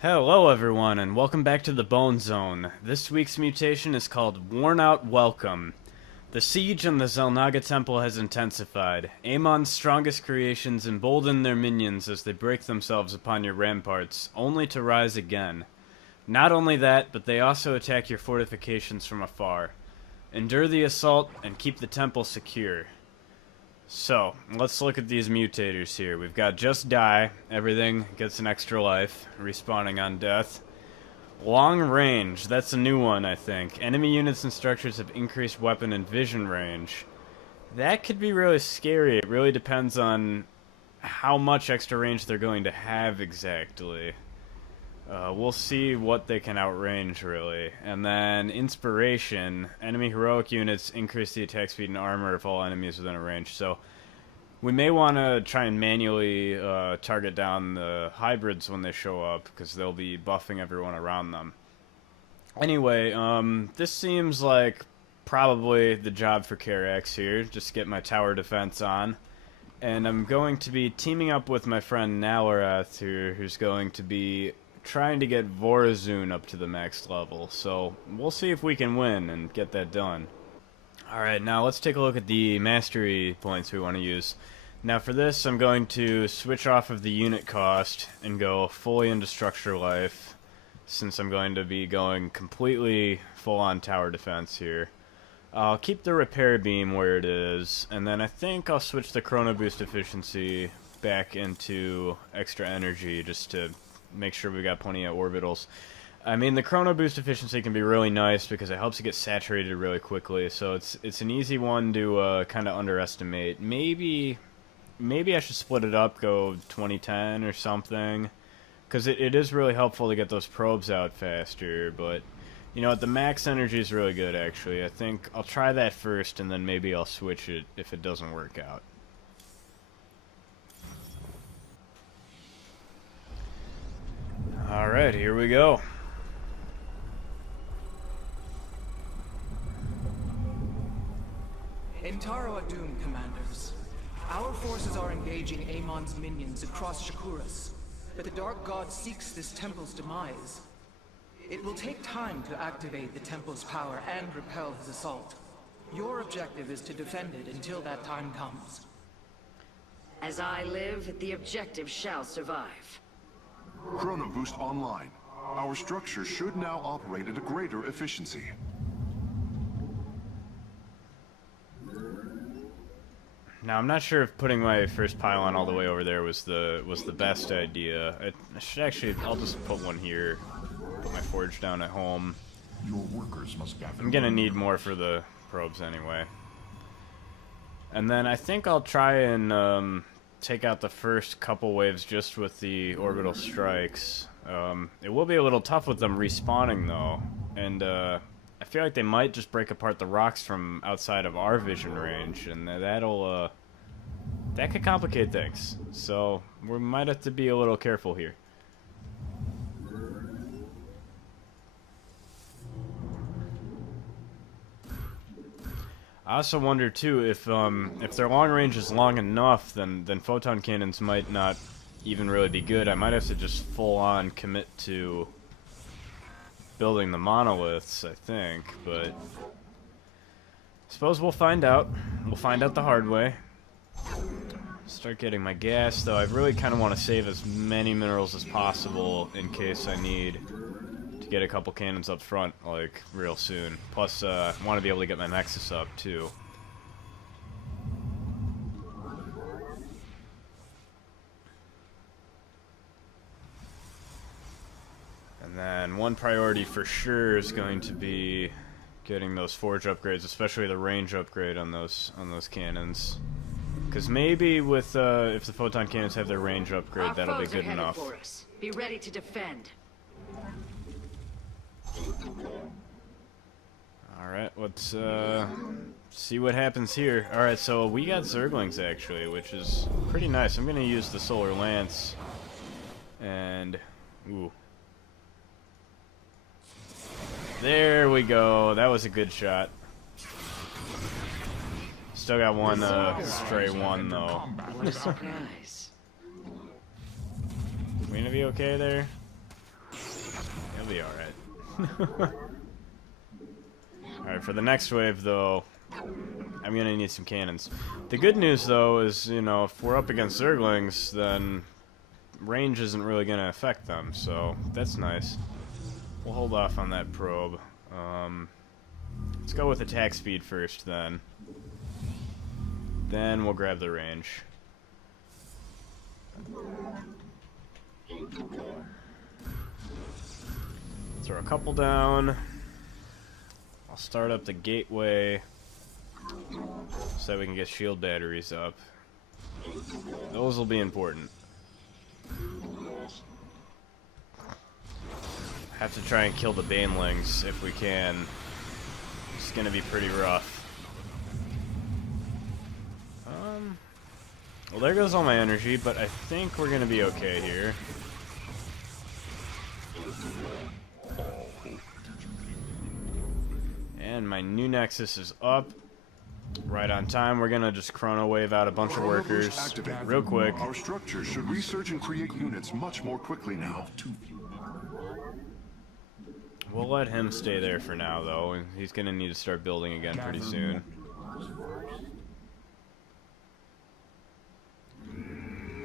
Hello everyone, and welcome back to the Bone Zone. This week's mutation is called Worn Out Welcome. The siege on the Xel'Naga Temple has intensified. Amon's strongest creations embolden their minions as they break themselves upon your ramparts, only to rise again. Not only that, but they also attack your fortifications from afar. Endure the assault and keep the temple secure. So, let's look at these mutators here. We've got Just Die, everything gets an extra life, respawning on death. Long Range, that's a new one, I think. Enemy units and structures have increased weapon and vision range. That could be really scary. It really depends on how much extra range they're going to have exactly. We'll see what they can outrange, really. And then Inspiration. Enemy heroic units increase the attack speed and armor of all enemies within a range. So we may want to try and manually target down the hybrids when they show up, because they'll be buffing everyone around them. Anyway, this seems like probably the job for Karax here. Just get my tower defense on. And I'm going to be teaming up with my friend Nalarath here, who's going to be trying to get Vorazun up to the max level, so we'll see if we can win and get that done. Alright, now let's take a look at the mastery points we want to use. Now for this, I'm going to switch off of the unit cost and go fully into structure life, since I'm going to be going completely full-on tower defense here. I'll keep the repair beam where it is, and then I think I'll switch the chrono boost efficiency back into extra energy just to make sure we got plenty of orbitals. I mean, the chrono boost efficiency can be really nice because it helps you get saturated really quickly, so it's an easy one to kind of underestimate. Maybe I should split it up, go 2010 or something, because it is really helpful to get those probes out faster, but you know what, the max energy is really good actually. I think I'll try that first and then maybe I'll switch it if it doesn't work out. Alright, here we go. Intaro Adum, commanders. Our forces are engaging Amon's minions across Shakuras, but the Dark God seeks this temple's demise. It will take time to activate the temple's power and repel his assault. Your objective is to defend it until that time comes. As I live, the objective shall survive. Chrono boost online. Our structure should now operate at a greater efficiency. Now I'm not sure if putting my first pylon all the way over there was the best idea. I should actually, I'll just put one here. Put my forge down at home. Your workers must gather. I'm gonna need more for the probes anyway. And then I think I'll try and take out the first couple waves just with the orbital strikes. It will be a little tough with them respawning though, and I feel like they might just break apart the rocks from outside of our vision range, and that could complicate things. So we might have to be a little careful here. I also wonder too if their long range is long enough, then photon cannons might not even really be good. I might have to just full on commit to building the monoliths, I think, but suppose we'll find out. We'll find out the hard way. Start getting my gas, though. I really kind of want to save as many minerals as possible in case I need to get a couple cannons up front, like, real soon. Plus, I want to be able to get my Nexus up, too. And then one priority for sure is going to be getting those forge upgrades, especially the range upgrade on those cannons. Because maybe with if the photon cannons have their range upgrade, that'll be good enough. For us. Be ready to defend. Alright, let's see what happens here. Alright, so we got Zerglings actually, which is pretty nice. I'm gonna use the Solar Lance and ooh. There we go. That was a good shot. Still got one stray one though. What a surprise. We gonna be okay there? He'll be alright. Alright, for the next wave, though, I'm gonna need some cannons. The good news, though, is, you know, if we're up against Zerglings, then range isn't really gonna affect them, so that's nice. We'll hold off on that probe. Let's go with attack speed first, then. Then we'll grab the range. Throw a couple down. I'll start up the gateway so that we can get shield batteries up. Those will be important. Have to try and kill the banelings if we can. It's gonna be pretty rough. Well, there goes all my energy, but I think we're gonna be okay here. And my new Nexus is up. Right on time. We're gonna just chrono wave out a bunch of workers real quick. Our structure should research and create units much more quickly now. We'll let him stay there for now, though, and he's gonna need to start building again pretty soon.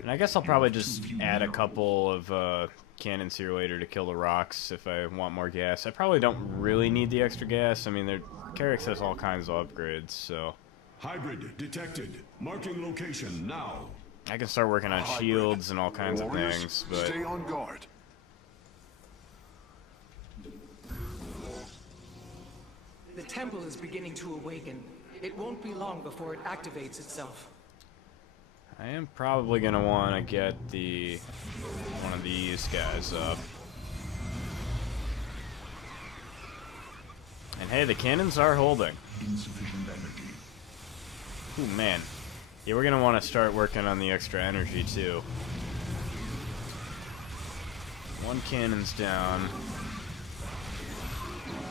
And I guess I'll probably just add a couple of cannons here later to kill the rocks if I want more gas. I probably don't really need the extra gas. I mean, Karax has all kinds of upgrades, so... Hybrid detected. Marking location now. I can start working on shields and all kinds of things, but... Stay on guard. The temple is beginning to awaken. It won't be long before it activates itself. I am probably going to want to get one of these guys up. And hey, the cannons are holding. Insufficient energy. Ooh, man. Yeah, we're going to want to start working on the extra energy, too. One cannon's down.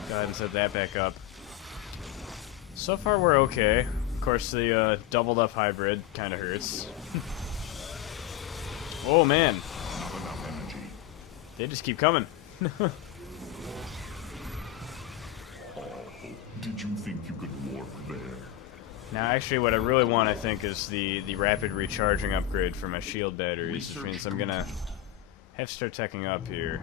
Go ahead and set that back up. So far, we're okay. Of course, the doubled up hybrid kind of hurts. Oh, man. Not enough energy. They just keep coming. Did you think you could warp there? Now, actually, what I really want, I think, is the rapid recharging upgrade for my shield batteries, which means I'm gonna have to start teching up here.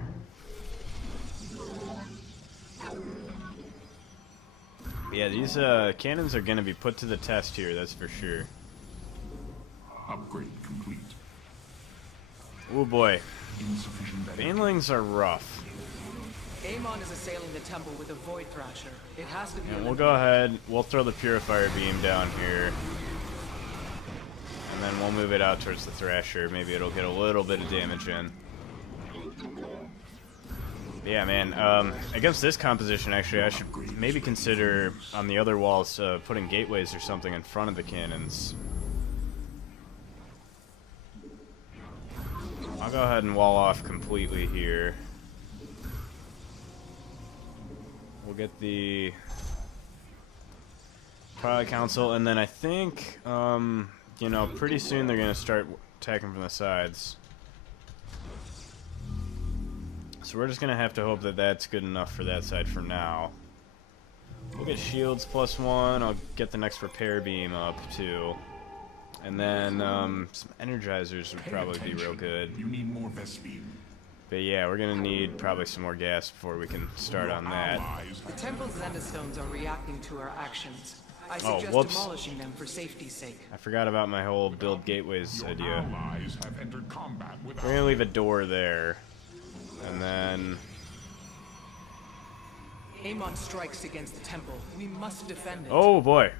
Yeah, these cannons are gonna be put to the test here, that's for sure. Upgrade complete. Oh boy, Insufficient energy. banelings are rough. Amon is assailing the temple with a Void Thrasher. It has to be And we'll go ahead, we'll throw the Purifier Beam down here. And then we'll move it out towards the Thrasher. Maybe it'll get a little bit of damage in. Yeah, man, against this composition, actually, I should maybe consider, on the other walls, putting gateways or something in front of the cannons. I'll go ahead and wall off completely here. We'll get the Pilot Council, and then I think, you know, pretty soon they're going to start attacking from the sides. So we're just going to have to hope that that's good enough for that side for now. We'll get shields +1. I'll get the next repair beam up, too. And then some energizers would probably be real good. You need more Vespene. But yeah, we're going to need probably some more gas before we can start on that. The temple's Zendastones are reacting to our actions. I Oh, suggest whoops. demolishing them for safety's sake. I forgot about my whole build gateways idea. Allies have entered combat without. We're going to leave a door there. And then... Amon strikes against the temple. We must defend it. Oh boy!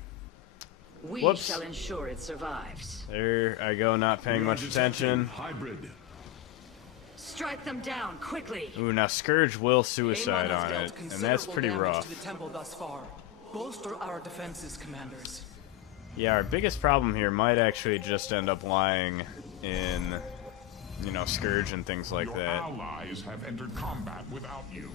We Whoops. shall ensure it survives. There I go, not paying much attention. Hybrid. Strike them down quickly. Ooh, now Scourge will suicide Amon has on dealt it, and considerable that's pretty damage rough. to the temple thus far. Bolster our defenses, commanders. Yeah, our biggest problem here might actually just end up lying in, you know, Scourge and things like Your that. allies have entered combat without you.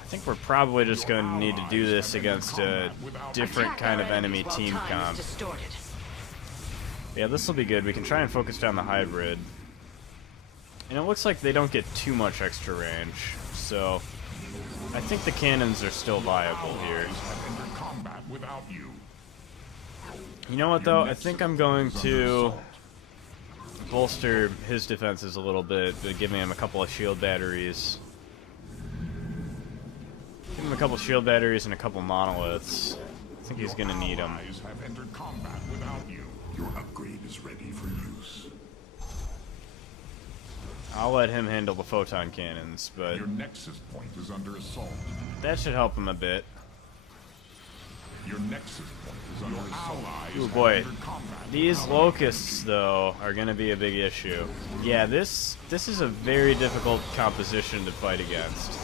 I think we're probably just going to need to do this against a different Attack kind our of enemy enemies while team time is comp. distorted. Yeah, this will be good. We can try and focus down the hybrid. And it looks like they don't get too much extra range, so I think the cannons are still viable here. You know what, though? I think I'm going to bolster his defenses a little bit, by giving him a couple of shield batteries. Give him a couple shield batteries and a couple monoliths. I think he's gonna need them. Your upgrade is ready for use. I'll let him handle the photon cannons, but Your nexus point is under assault. that should help him a bit. Your nexus point is under assault. Ooh boy, these locusts though are gonna be a big issue. Yeah, this is a very difficult composition to fight against.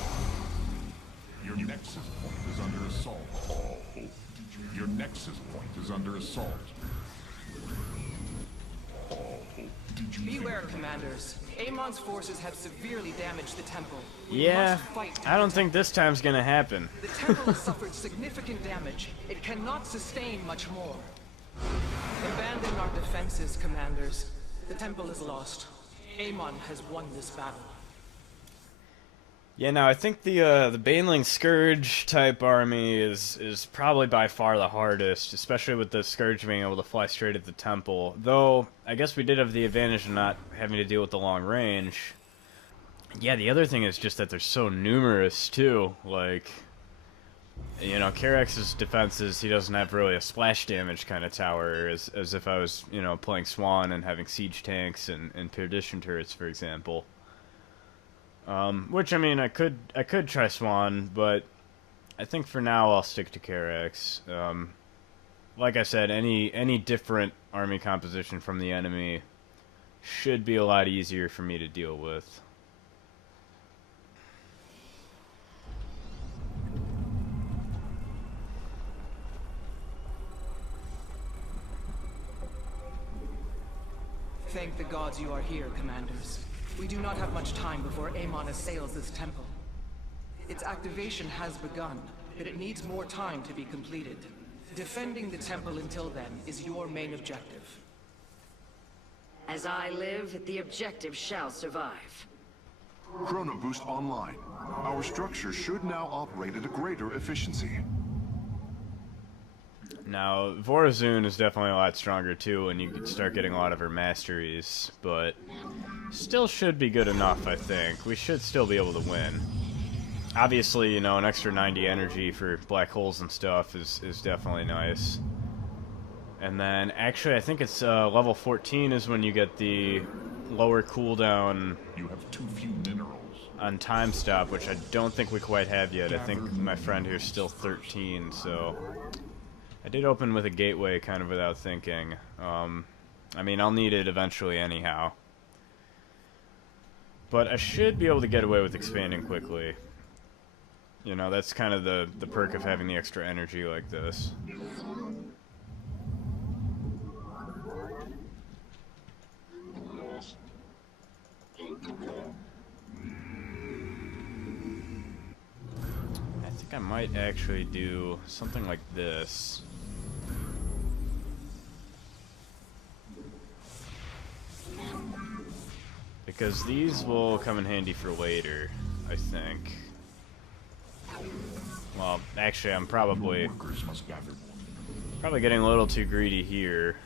Your nexus point is under assault. Your nexus point is under assault. Beware, commanders. Amon's forces have severely damaged the temple. We Yeah, must fight to I don't protect think this time's gonna happen. The temple has suffered significant damage. It cannot sustain much more. Abandon our defenses, commanders. The temple is lost. Amon has won this battle. Yeah, no, I think the Baneling Scourge type army is probably by far the hardest, especially with the Scourge being able to fly straight at the temple. Though, I guess we did have the advantage of not having to deal with the long range. Yeah, the other thing is just that they're so numerous, too. Like, you know, Karax's defenses, he doesn't have really a splash damage kind of tower, as if I was, you know, playing Swan and having siege tanks and Perdition turrets, for example. Which, I mean, I could try Swan, but I think for now I'll stick to Karax. Like I said, any different army composition from the enemy should be a lot easier for me to deal with. Thank the gods you are here, commanders. We do not have much time before Amon assails this temple. Its activation has begun, but it needs more time to be completed. Defending the temple until then is your main objective. As I live, the objective shall survive. Chrono boost online. Our structure should now operate at a greater efficiency. Now, Vorazun is definitely a lot stronger too, and you can start getting a lot of her masteries, but still should be good enough, I think. We should still be able to win. Obviously, you know, an extra 90 energy for black holes and stuff is definitely nice. And then, actually, I think it's level 14 is when you get the lower cooldown You have too few minerals. on time stop, which I don't think we quite have yet. I think my friend here's still 13, so I did open with a gateway kind of without thinking. I mean, I'll need it eventually anyhow. But I should be able to get away with expanding quickly. You know, that's kind of the perk of having the extra energy like this. I think I might actually do something like this. Because these will come in handy for later, I think. Well, actually, I'm probably Workers must gather more minerals. Probably getting a little too greedy here.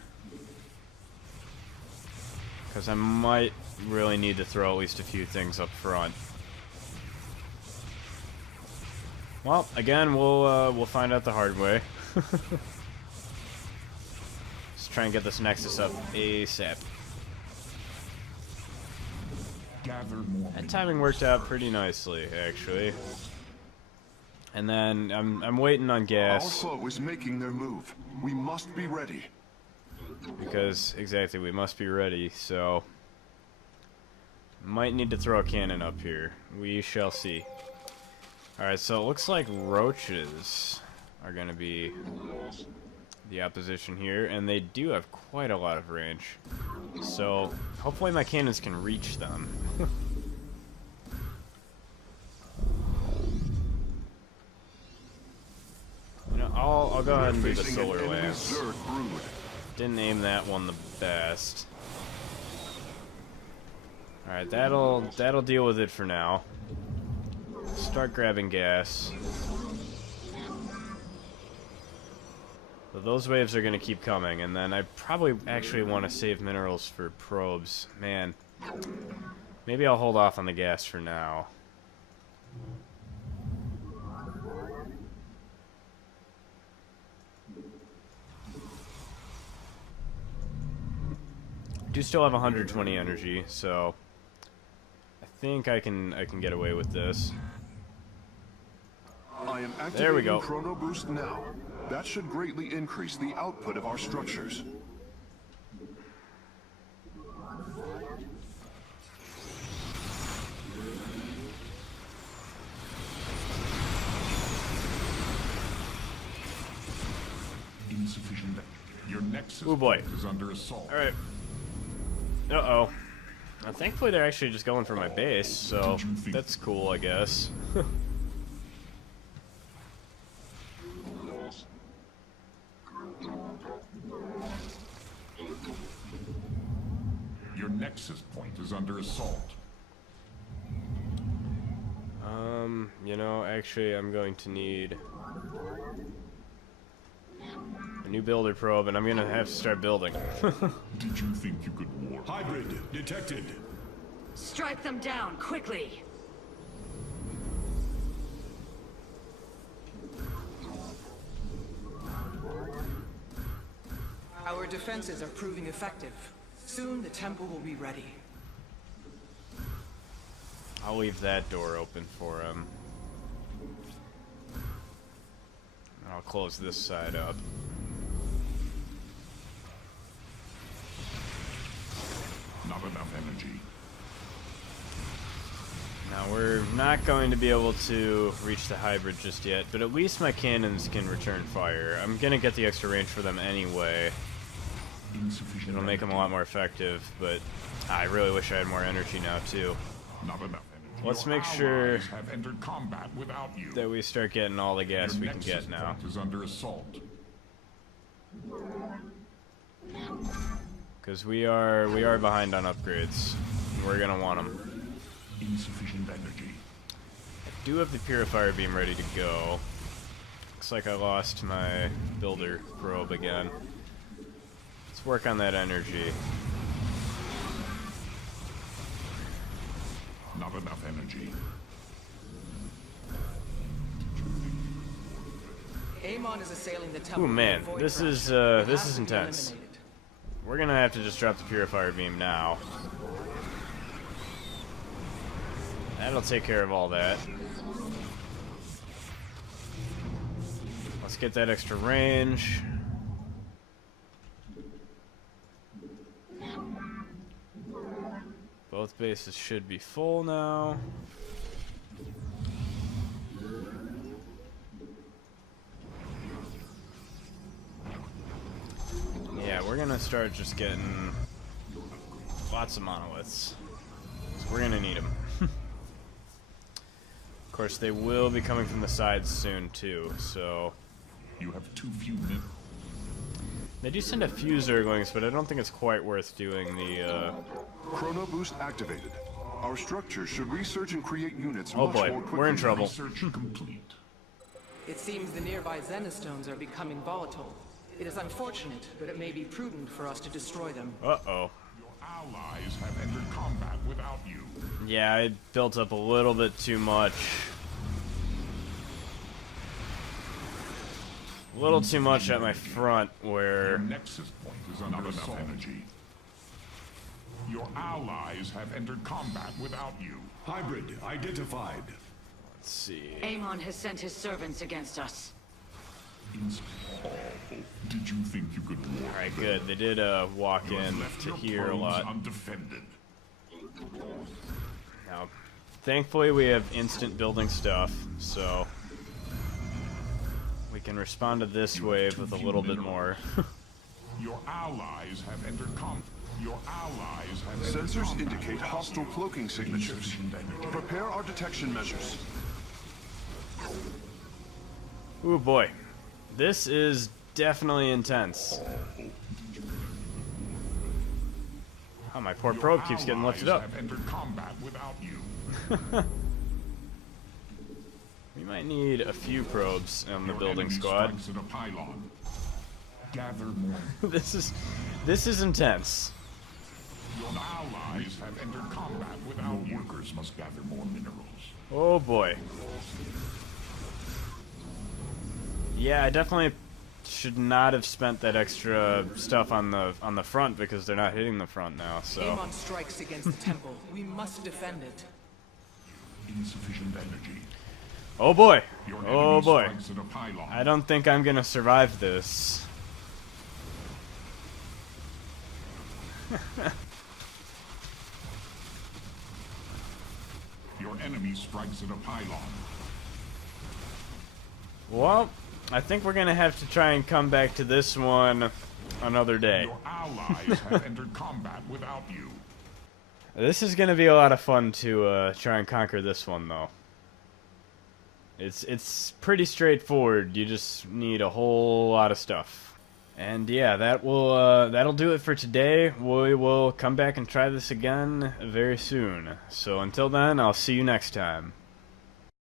Because I might really need to throw at least a few things up front. Well, again, we'll find out the hard way. Let's try and get this Nexus up ASAP. Gather more That timing worked out pretty nicely, actually. And then I'm waiting on Our gas. foe is making their move. We must be ready. Because, exactly, we must be ready, so might need to throw a cannon up here. We shall see. Alright, so it looks like roaches are going to be the opposition here, and they do have quite a lot of range. So, hopefully my cannons can reach them. You know, I'll go ahead and do the Facing an solar enemy lance. Zerg brood. Didn't aim that one the best. Alright, that'll deal with it for now. Start grabbing gas. So those waves are going to keep coming, and then I probably actually want to save minerals for probes. Man, maybe I'll hold off on the gas for now. I do still have 120 energy, so I think I can get away with this. I am There we activating go. Chrono Boost now. That should greatly increase the output of our structures. Insufficient. Your nexus Ooh, boy. point is under assault. Alright. Uh-oh. Thankfully they're actually just going for my base, so that's cool, I guess. Your nexus point is under assault. You know, actually I'm going to need a new builder probe, and I'm gonna have to start building. Did you think you could warp? Hybrid detected. Strike them down, quickly! Our defenses are proving effective. Soon the temple will be ready. I'll leave that door open for him. I'll close this side up. Not enough energy. Now, we're not going to be able to reach the hybrid just yet, but at least my cannons can return fire. I'm gonna get the extra range for them anyway. Insufficient. It'll make them a lot more effective, but I really wish I had more energy now, too. Not enough energy. Let's Your make sure allies have entered combat without you. that we start getting all the gas Your we can nexus get now. point is under assault. Because we are behind on upgrades. We're gonna want them. Insufficient energy. I do have the purifier beam ready to go. Looks like I lost my builder probe again. Let's work on that energy. Not enough energy. Amon is assailing the temple. Ooh, man, with a void this is, thrasher. It this has is to be intense. eliminated. We're gonna have to just drop the purifier beam now. That'll take care of all that. Let's get that extra range. Both bases should be full now. Yeah, we're gonna start just getting lots of monoliths. 'Cause we're gonna need them. Of course, they will be coming from the sides soon too, so... You have too few minutes. They do send a few Zerglings, but I don't think it's quite worth doing the, Chrono Boost activated. Our structures should research and create units Oh much boy, more quickly. we're in trouble. Research complete. It seems the nearby Xenostones are becoming volatile. It is unfortunate, but it may be prudent for us to destroy them. Uh-oh. Your allies have entered combat without you. Yeah, I built up a little bit too much. A little too much at my front, where... Your nexus point is under assault. Energy. Your allies have entered combat without you. Hybrid identified. Let's see... Amon has sent his servants against us. Oh, did you think you could warp? Alright, good. They did, walk You have in left to your here a probes lot. undefended. Now, thankfully we have instant building stuff, so... we can respond to this wave with a little bit more. Your allies have entered combat. Your allies have entered Sensors combat indicate without hostile you. cloaking signatures. Insufficient energy. Prepare our detection measures. Ooh boy. This is definitely intense. Oh, my poor Your probe keeps getting lifted allies up. have entered combat without you. We might need a few probes on the Your building enemy squad. strikes at a pylon. Gather more. This is intense. Your allies have entered combat without you. Your workers must gather more minerals. Oh boy. Yeah, I definitely should not have spent that extra stuff on the front because they're not hitting the front now. So. Amon strikes against the temple. We must defend it. Insufficient energy. Oh boy. Your Oh enemy boy. strikes at a pylon. I don't think I'm gonna survive this. Your enemy strikes at a pylon. Well, I think we're gonna have to try and come back to this one another day. Your allies have entered combat without you. This is gonna be a lot of fun to try and conquer this one, though. It's pretty straightforward. You just need a whole lot of stuff. And yeah, that'll do it for today. We will come back and try this again very soon. So until then, I'll see you next time.